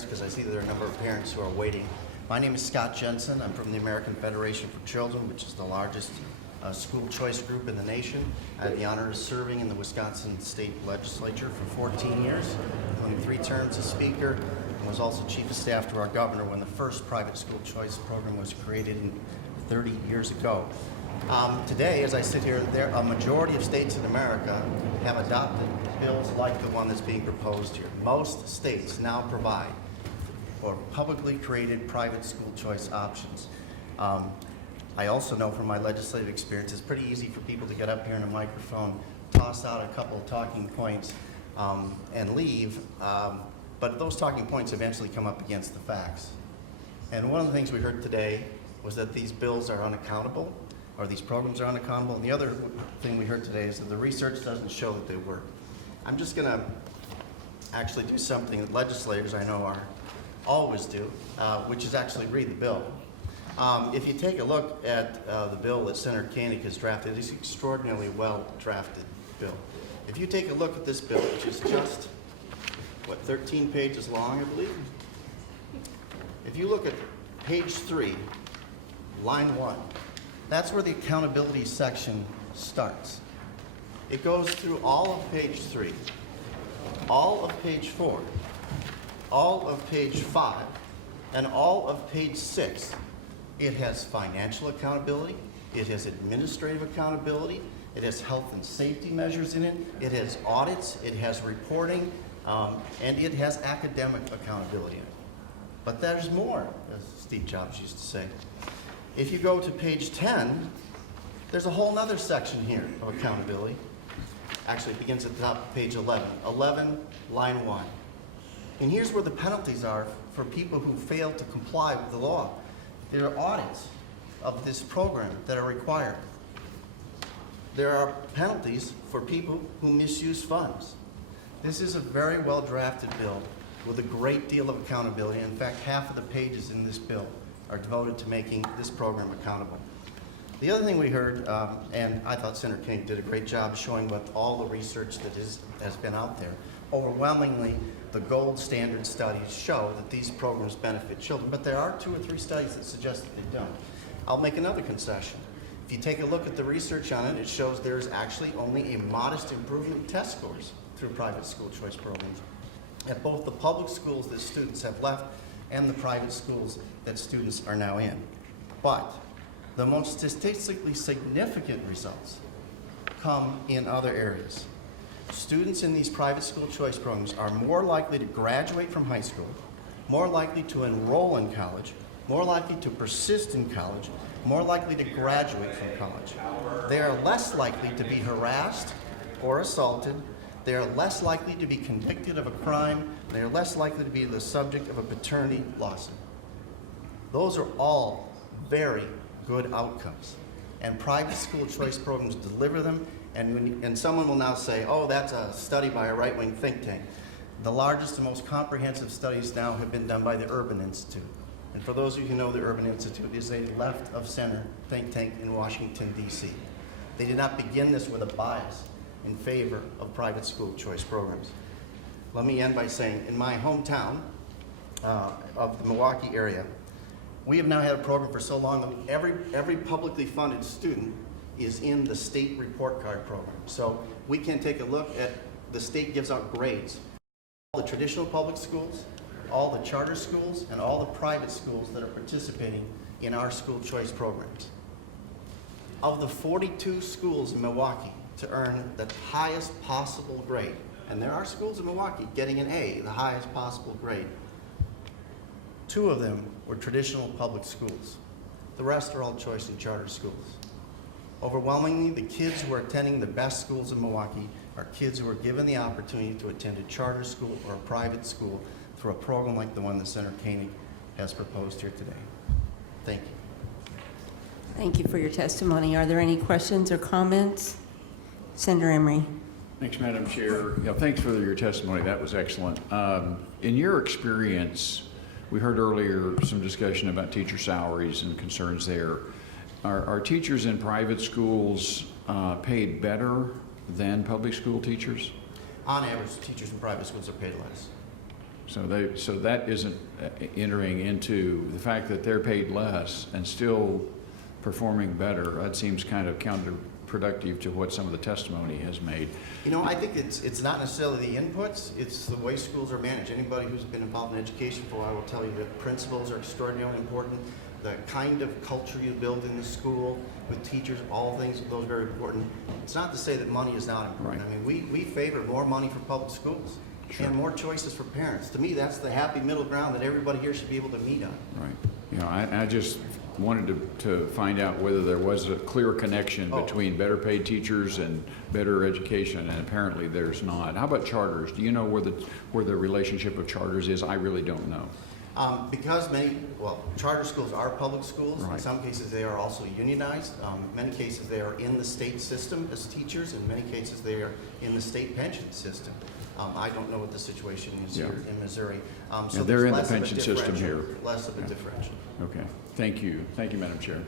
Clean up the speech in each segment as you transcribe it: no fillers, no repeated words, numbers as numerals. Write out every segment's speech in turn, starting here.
because I see that there are a number of parents who are waiting. My name is Scott Jenson. I'm from the American Federation for Children, which is the largest school choice group in the nation. I had the honor of serving in the Wisconsin State Legislature for 14 years, including 3 terms as Speaker, and was also Chief of Staff to our governor when the first private school choice program was created 30 years ago. Today, as I sit here, a majority of states in America have adopted bills like the one that's being proposed here. Most states now provide for publicly created private school choice options. I also know from my legislative experience, it's pretty easy for people to get up here in a microphone, toss out a couple of talking points, and leave, but those talking points eventually come up against the facts. And one of the things we heard today was that these bills are unaccountable, or these programs are unaccountable. And the other thing we heard today is that the research doesn't show that they work. I'm just going to actually do something that legislators I know always do, which is actually read the bill. If you take a look at the bill that Senator Koenig has drafted, it's an extraordinarily well drafted bill. If you take a look at this bill, which is just, 13 pages long, I believe? If you look at page 3, line 1, that's where the accountability section starts. It goes through all of page 3, all of page 4, all of page 5, and all of page 6. It has financial accountability, it has administrative accountability, it has health and safety measures in it, it has audits, it has reporting, and it has academic accountability in it. But there's more, as Steve Jobs used to say. If you go to page 10, there's a whole other section here of accountability. Actually, it begins at the top of page 11. 11, line 1. And here's where the penalties are for people who fail to comply with the law. There are audits of this program that are required. There are penalties for people who misuse funds. This is a very well-drafted bill with a great deal of accountability. In fact, half of the pages in this bill are devoted to making this program accountable. The other thing we heard, and I thought Senator King did a great job showing what all the research that has been out there. Overwhelmingly, the gold standard studies show that these programs benefit children, but there are 2 or 3 studies that suggest that they don't. I'll make another concession. If you take a look at the research on it, it shows there's actually only a modest improvement in test scores through private school choice programs at both the public schools that students have left and the private schools that students are now in. But the most statistically significant results come in other areas. Students in these private school choice programs are more likely to graduate from high school, more likely to enroll in college, more likely to persist in college, more likely to graduate from college. They are less likely to be harassed or assaulted. They are less likely to be convicted of a crime. They are less likely to be the subject of a paternity lawsuit. Those are all very good outcomes. And private school choice programs deliver them. And someone will now say, oh, that's a study by a right-wing think tank. The largest and most comprehensive studies now have been done by the Urban Institute. And for those of you who know, the Urban Institute is a left-of-center think tank in Washington, D.C. They did not begin this with a bias in favor of private school choice programs. Let me end by saying, in my hometown of the Milwaukee area, we have now had a program for so long that every publicly funded student is in the state report card program. So we can take a look at, the state gives out grades. All the traditional public schools, all the charter schools, and all the private schools that are participating in our school choice programs. Of the 42 schools in Milwaukee to earn the highest possible grade, and there are schools in Milwaukee getting an A, the highest possible grade, 2 of them were traditional public schools. The rest are all choice and charter schools. Overwhelmingly, the kids who are attending the best schools in Milwaukee are kids who are given the opportunity to attend a charter school or a private school through a program like the one that Senator Koenig has proposed here today. Thank you. Thank you for your testimony. Are there any questions or comments? Senator Emery. Thanks, Madam Chair. Yeah, thanks for your testimony. That was excellent. In your experience, we heard earlier some discussion about teacher salaries and concerns there. Are teachers in private schools paid better than public school teachers? On average, teachers in private schools are paid less. So that isn't entering into the fact that they're paid less and still performing better. That seems kind of counterproductive to what some of the testimony has made. You know, I think it's not necessarily the inputs, it's the way schools are managed. Anybody who's been involved in education for a while will tell you that principals are extraordinarily important. The kind of culture you build in the school with teachers, all things, those are very important. It's not to say that money is not important. Right. I mean, we favor more money for public schools and more choices for parents. To me, that's the happy middle ground that everybody here should be able to meet on. Right. You know, I just wanted to find out whether there was a clear connection between better paid teachers and better education, and apparently there's not. How about charters? Do you know where the relationship of charters is? I really don't know. Because charter schools are public schools. Right. In some cases, they are also unionized. In many cases, they are in the state system as teachers. In many cases, they are in the state pension system. I don't know what the situation is here in Missouri. So they're in the less of a pension system here. Less of a differential. Okay. Thank you. Thank you, Madam Chair.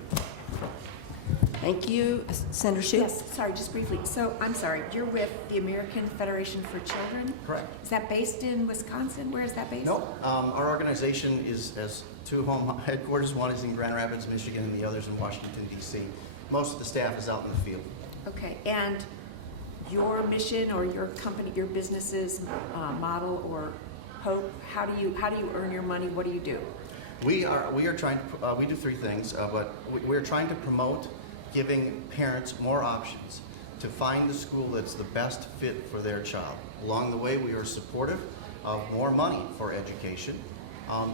Thank you. Senator Shute? Yes, sorry, just briefly. So, I'm sorry, you're with the American Federation for Children? Correct. Is that based in Wisconsin? Where is that based? No, our organization has two home headquarters. One is in Grand Rapids, Michigan, and the other is in Washington, D.C. Most of the staff is out in the field. Okay, and your mission or your company, your business's model or hope, how do you earn your money? What do you do? We are trying to, we do three things, but we're trying to promote giving parents more options to find the school that's the best fit for their child. Along the way, we are supportive of more money for education,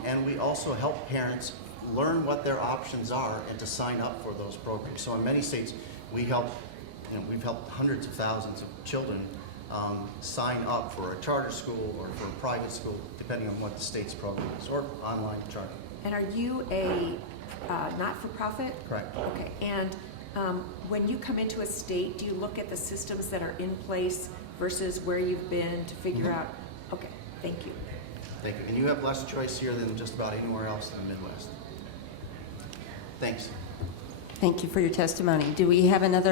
and we also help parents learn what their options are and to sign up for those programs. So in many states, we've helped hundreds of thousands of children sign up for a charter school or for a private school, depending on what the state's program is, or online charter. And are you a not-for-profit? Correct. Okay, and when you come into a state, do you look at the systems that are in place versus where you've been to figure out? Okay, thank you. Thank you. And you have less choice here than just about anywhere else in the Midwest. Thanks. Thank you for your testimony. Do we have another